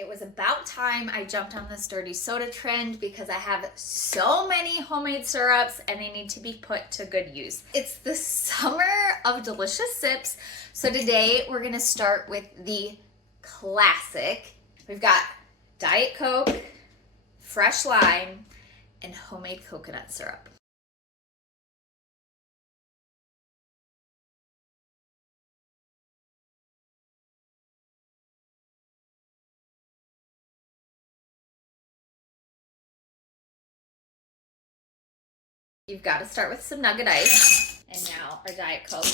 It was about time I jumped on this dirty soda trend because I have so many homemade syrups and they need to be put to good use. It's the summer of delicious sips. So today we're gonna start with the classic. We've got Diet Coke, fresh lime, and homemade coconut syrup. You've got to start with some nugget ice, and now our Diet Coke.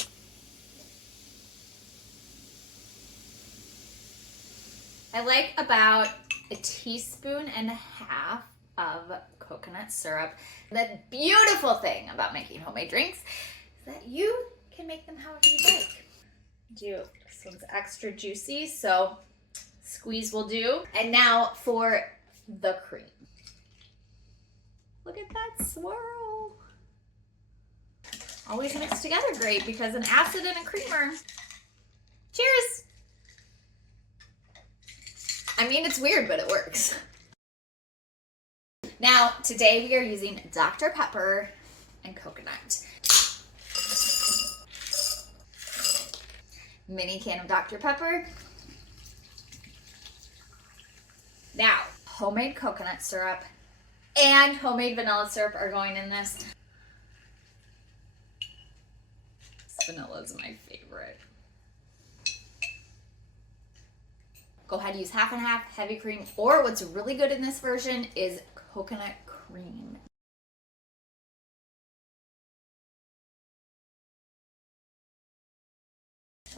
I like about a teaspoon and a half of coconut syrup. The beautiful thing about making homemade drinks is that you can make them however you like. This one's extra juicy, so squeeze will do. And now for the cream. Look at that swirl. Always mixed together great because an acid and a creamer. Cheers. I mean, it's weird, but it works. Now, today we are using Dr. Pepper and coconut. Mini can of Dr. Pepper. Now, homemade coconut syrup and homemade vanilla syrup are going in this. Vanilla is my favorite. Go ahead and use half and half, heavy cream, or what's really good in this version is coconut cream.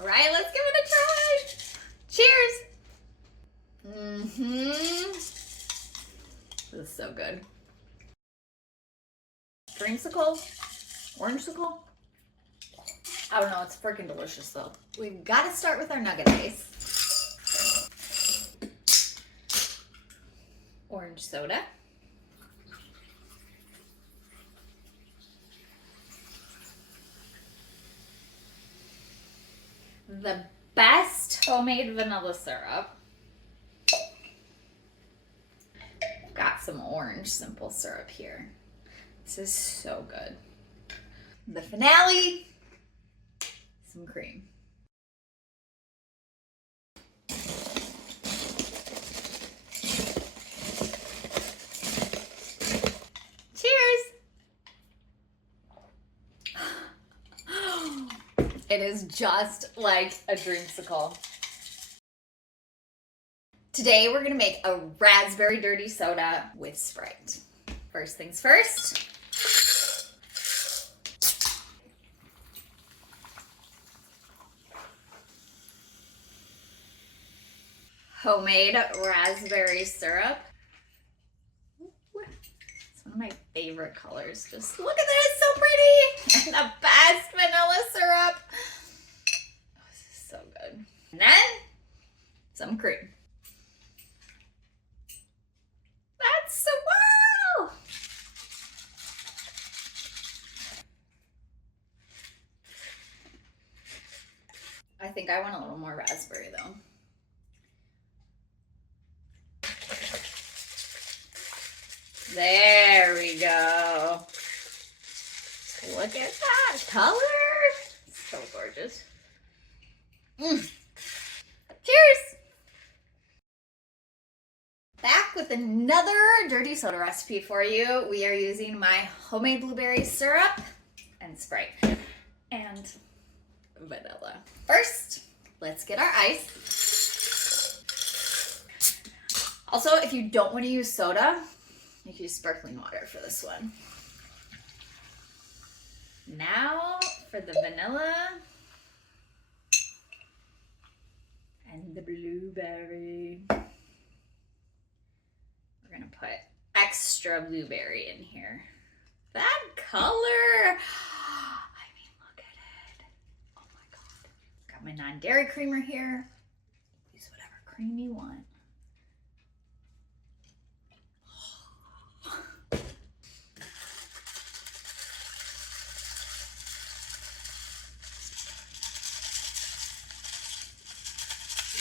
All right, let's give it a try. Cheers. This is so good. Dreamsicle, orangesicle. I don't know, it's freaking delicious though. We've got to start with our nugget ice. Orange soda. The best homemade vanilla syrup. Got some orange simple syrup here. This is so good. The finale. Some cream. Cheers! It is just like a dreamsicle. Today we're gonna make a raspberry dirty soda with Sprite. First things first. Homemade raspberry syrup. It's one of my favorite colors. Just look at that, it's so pretty. And the best vanilla syrup. Oh, this is so good. And then some cream. That's swirl. I think I want a little more raspberry though. There we go. Look at that color. So gorgeous. Cheers. Back with another dirty soda recipe for you. We are using my homemade blueberry syrup and Sprite and vanilla. First, let's get our ice. Also, if you don't want to use soda, you can use sparkling water for this one. Now for the vanilla and the blueberry. We're gonna put extra blueberry in here. That color! I mean, look at it. Oh my God. Got my non-dairy creamer here. Use whatever cream you want.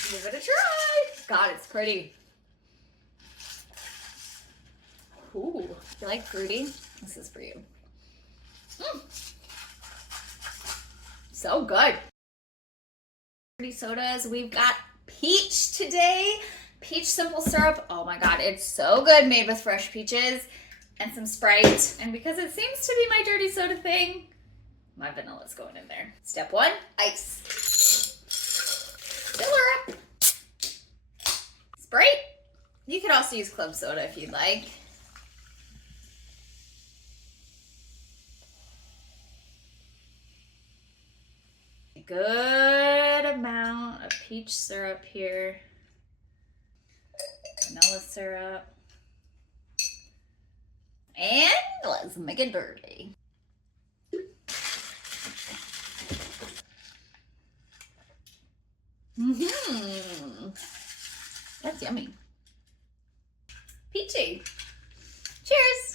Give it a try. God, it's pretty. You like fruity? This is for you. So good. Fruity sodas. We've got peach today. Peach simple syrup. Oh my God, it's so good, made with fresh peaches. And some Sprite. And because it seems to be my dirty soda thing, my vanilla's going in there. Step 1, ice. Fill her up. Sprite. You could also use club soda if you'd like. A good amount of peach syrup here. Vanilla syrup. And let's make it dirty. That's yummy. Peachy. Cheers.